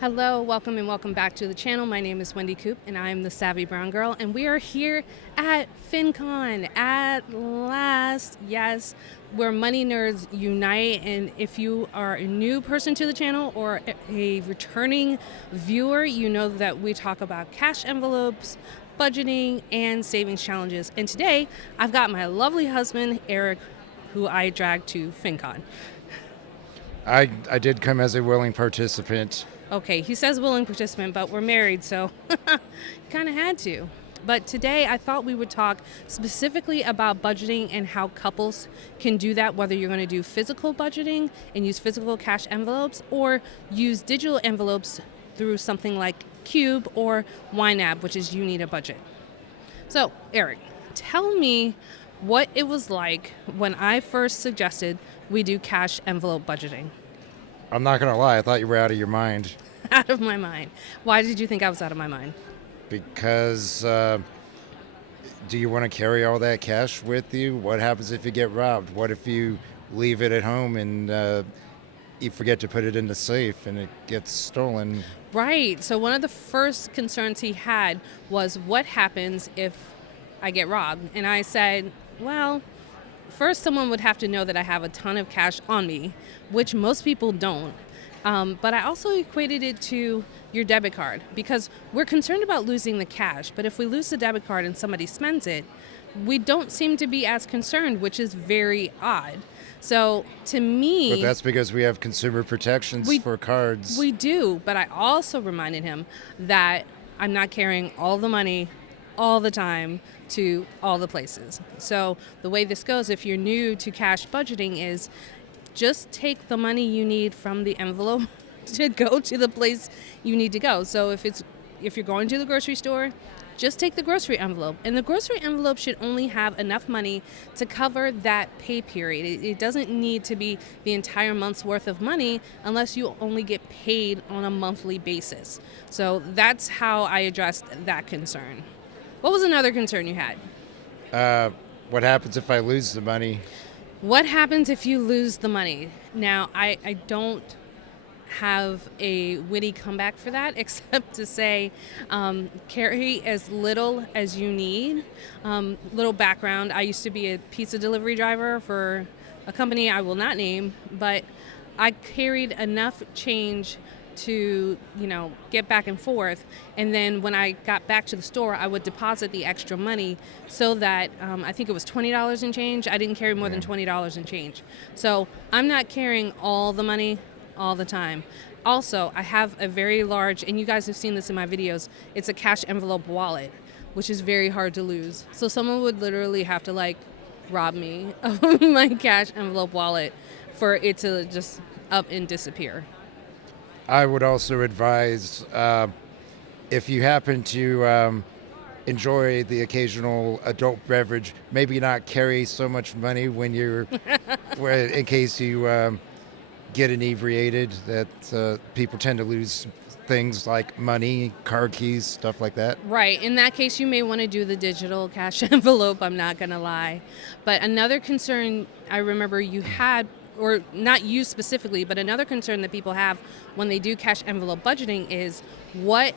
Hello, welcome and welcome back to the channel. My name is Wendy Coop and I am the Savvy Brown Girl, and we are here at FinCon at last. Yes, where money nerds unite, and if you are a new person to the channel or a returning viewer, you know that we talk about cash envelopes, budgeting, and savings challenges. And today I've got my lovely husband, Eric, who I dragged to FinCon. I did come as a willing participant. Okay, he says willing participant, but we're married, so kind of had to. But today I thought we would talk specifically about budgeting and how couples can do that, whether you're going to do physical budgeting and use physical cash envelopes or use digital envelopes through something like Cube or YNAB, which is You Need a Budget. So, Eric, tell me what it was like when I first suggested we do cash envelope budgeting. I'm not going to lie, I thought you were out of your mind. Out of my mind. Why did you think I was out of my mind? Because do you want to carry all that cash with you? What happens if you get robbed? What if you leave it at home and you forget to put it in the safe and it gets stolen? Right. So one of the first concerns he had was what happens if I get robbed? And I said, well, first, someone would have to know that I have a ton of cash on me, which most people don't. But I also equated it to your debit card because we're concerned about losing the cash. But if we lose the debit card and somebody spends it, we don't seem to be as concerned, which is very odd. So to me... But that's because we have consumer protections for cards. We do, but I also reminded him that I'm not carrying all the money all the time to all the places. So the way this goes, if you're new to cash budgeting, is just take the money you need from the envelope to go to the place you need to go. So if you're going to the grocery store, just take the grocery envelope. And the grocery envelope should only have enough money to cover that pay period. It doesn't need to be the entire month's worth of money unless you only get paid on a monthly basis. So that's how I addressed that concern. What was another concern you had? What happens if I lose the money? What happens if you lose the money? Now, I don't have a witty comeback for that except to say carry as little as you need. Little background, I used to be a pizza delivery driver for a company I will not name, but I carried enough change to, get back and forth. And then when I got back to the store, I would deposit the extra money so that I think it was $20 in change. I didn't carry more than $20 in change. So I'm not carrying all the money all the time. Also, I have a very large, and you guys have seen this in my videos, it's a cash envelope wallet, which is very hard to lose. So someone would literally have to rob me of my cash envelope wallet for it to just up and disappear. I would also advise if you happen to enjoy the occasional adult beverage, maybe not carry so much money when you're, in case you get inebriated, that people tend to lose things like money, car keys, stuff like that. Right. In that case, you may want to do the digital cash envelope, I'm not going to lie. But another concern I remember you had, or not you specifically, but another concern that people have when they do cash envelope budgeting is what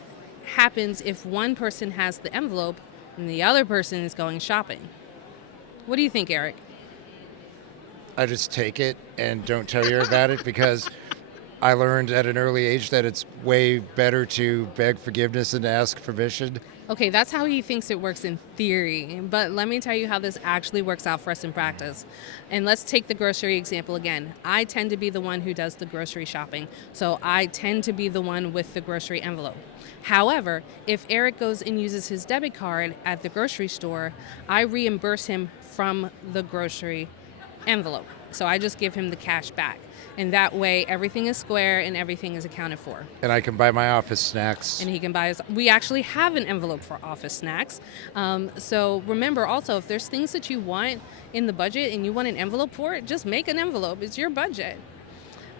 happens if one person has the envelope and the other person is going shopping? What do you think, Eric? I just take it and don't tell you about it because I learned at an early age that it's way better to beg forgiveness than to ask permission. Okay, that's how he thinks it works in theory, but let me tell you how this actually works out for us in practice. And let's take the grocery example again. I tend to be the one who does the grocery shopping, so I tend to be the one with the grocery envelope. However, if Eric goes and uses his debit card at the grocery store, I reimburse him from the grocery envelope. So I just give him the cash back. And that way, everything is square and everything is accounted for. And I can buy my office snacks. And he can buy his... We actually have an envelope for office snacks. So remember also, if there's things that you want in the budget and you want an envelope for it, just make an envelope. It's your budget.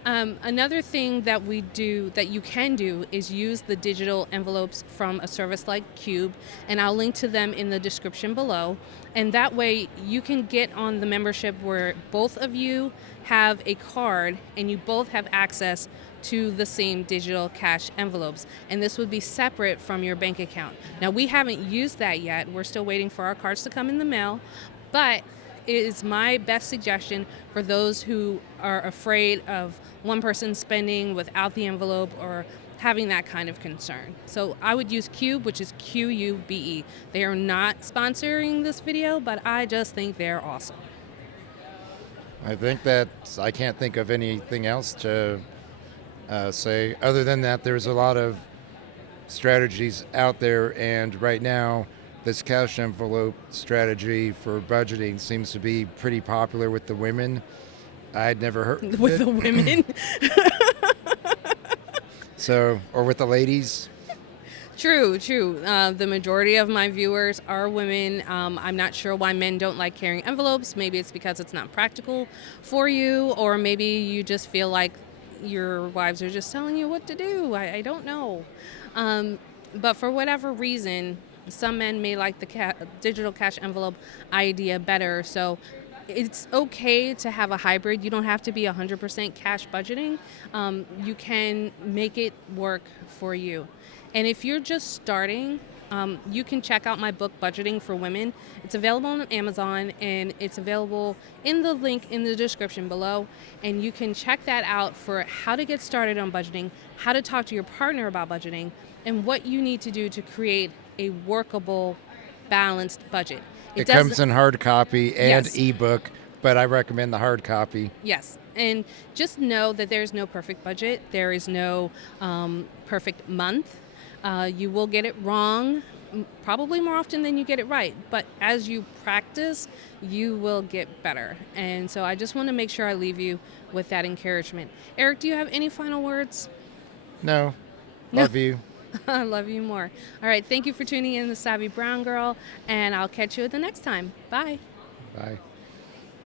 Another thing that we do, that you can do, is use the digital envelopes from a service like Cube, and I'll link to them in the description below. And that way you can get on the membership where both of you have a card and you both have access to the same digital cash envelopes. And this would be separate from your bank account. Now, we haven't used that yet. We're still waiting for our cards to come in the mail. But it is my best suggestion for those who are afraid of one person spending without the envelope or having that kind of concern. So I would use Cube, which is Qube. They are not sponsoring this video, but I just think they're awesome. I think that I can't think of anything else to say other than that there's a lot of strategies out there, and right now this cash envelope strategy for budgeting seems to be pretty popular with the women. I'd never heard of With it. the women. So, or with the ladies. True. The majority of my viewers are women. I'm not sure why men don't like carrying envelopes. Maybe it's because it's not practical for you, or maybe you just feel like your wives are just telling you what to do. I don't know. But for whatever reason, some men may like the digital cash envelope idea better. So it's okay to have a hybrid. You don't have to be 100% cash budgeting. You can make it work for you. And if you're just starting, you can check out my book, Budgeting for Women. It's available on Amazon, and it's available in the link in the description below. And you can check that out for how to get started on budgeting, how to talk to your partner about budgeting, and what you need to do to create a workable, balanced budget. It comes in hard copy and Yes. ebook, but I recommend the hard copy. Yes, and just know that there's no perfect budget. There is no perfect month. You will get it wrong, probably more often than you get it right. But as you practice, you will get better. And so I just want to make sure I leave you with that encouragement. Eric, do you have any final words? No. No. Love you. I love you more. All right, thank you for tuning in to Savvy Brown Girl, and I'll catch you the next time. Bye. Bye.